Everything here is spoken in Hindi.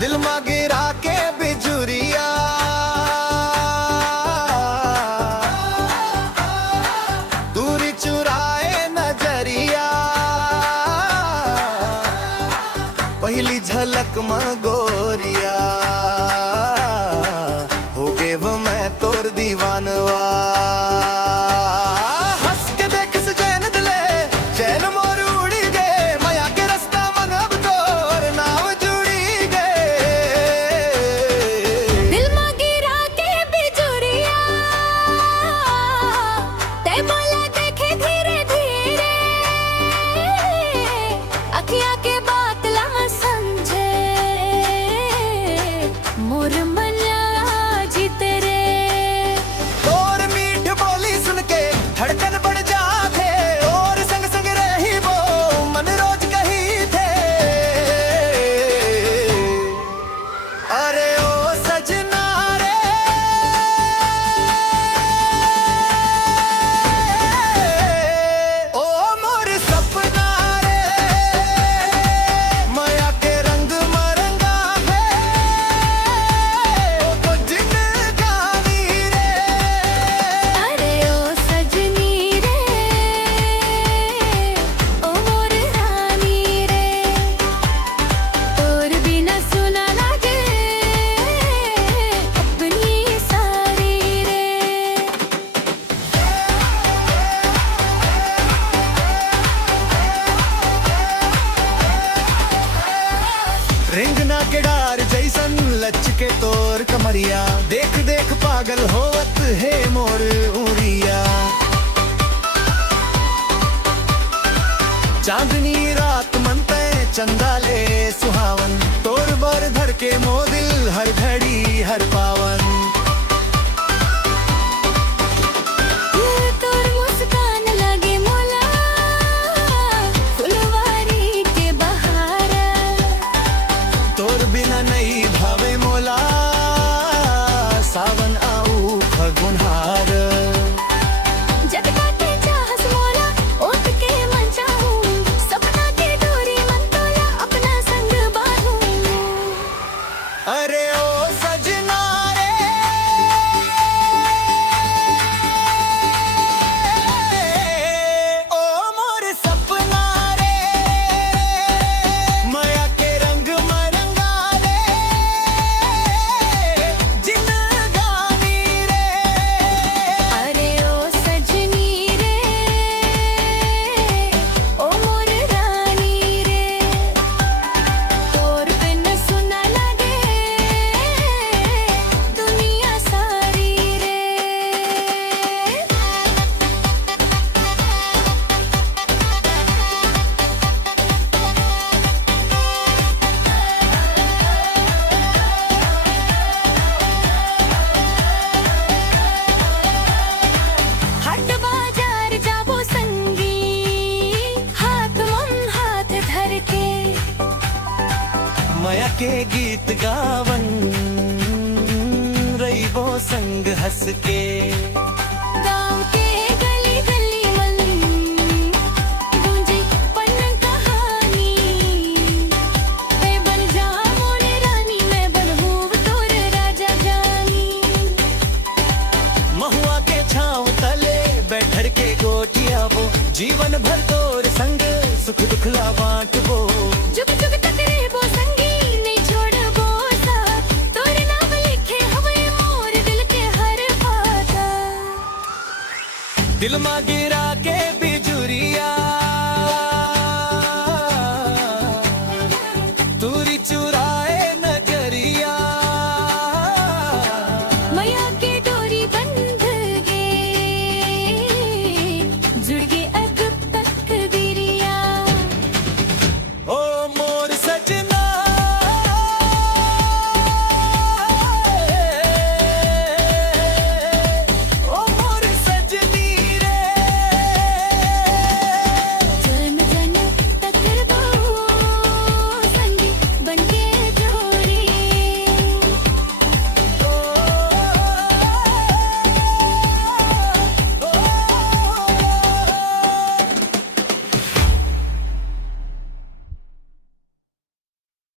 दिल मा गिरा के बिजुरिया, दूरी चुराए नजरिया, पहली झलक में गोरिया हो गए वो मैं तोर दीवानवा। रिंगना के डार जैसन लच के तोर कमरिया, देख देख पागल होवत है मोर उरिया। चांदनी रात मन पे चंदा ले सुहावन, तोर बर धर के मोदिल हर घड़ी हर पावन। नहीं भावे मोला सावन आऊ फगुन हार, जब काटे चाहस मोला ओट के मन चाहूं, सपना के डोरी मन तोला अपना संग बांधूं। अरे ओ सजना रे, ओ मोर सपना रे, माया के रंग माया के गीत गावन रही वो संग हंस के। गाँव के गली गली मन गूंजे पन कहानी, वे बन जा मोरे रानी मैं बनहूँ तोर राजा जानी। महुआ के छाँव तले बैठर के गोटिया वो, जीवन भर तोर संग सुख दुख ला बांटबो। जुग जुग तक रे वो संगी नहीं छोड़बो साथ, तोरे नाम लिखे हवे मोर दिल के हर पाता। दिल मा गिरा के बिजुरिया, दूरी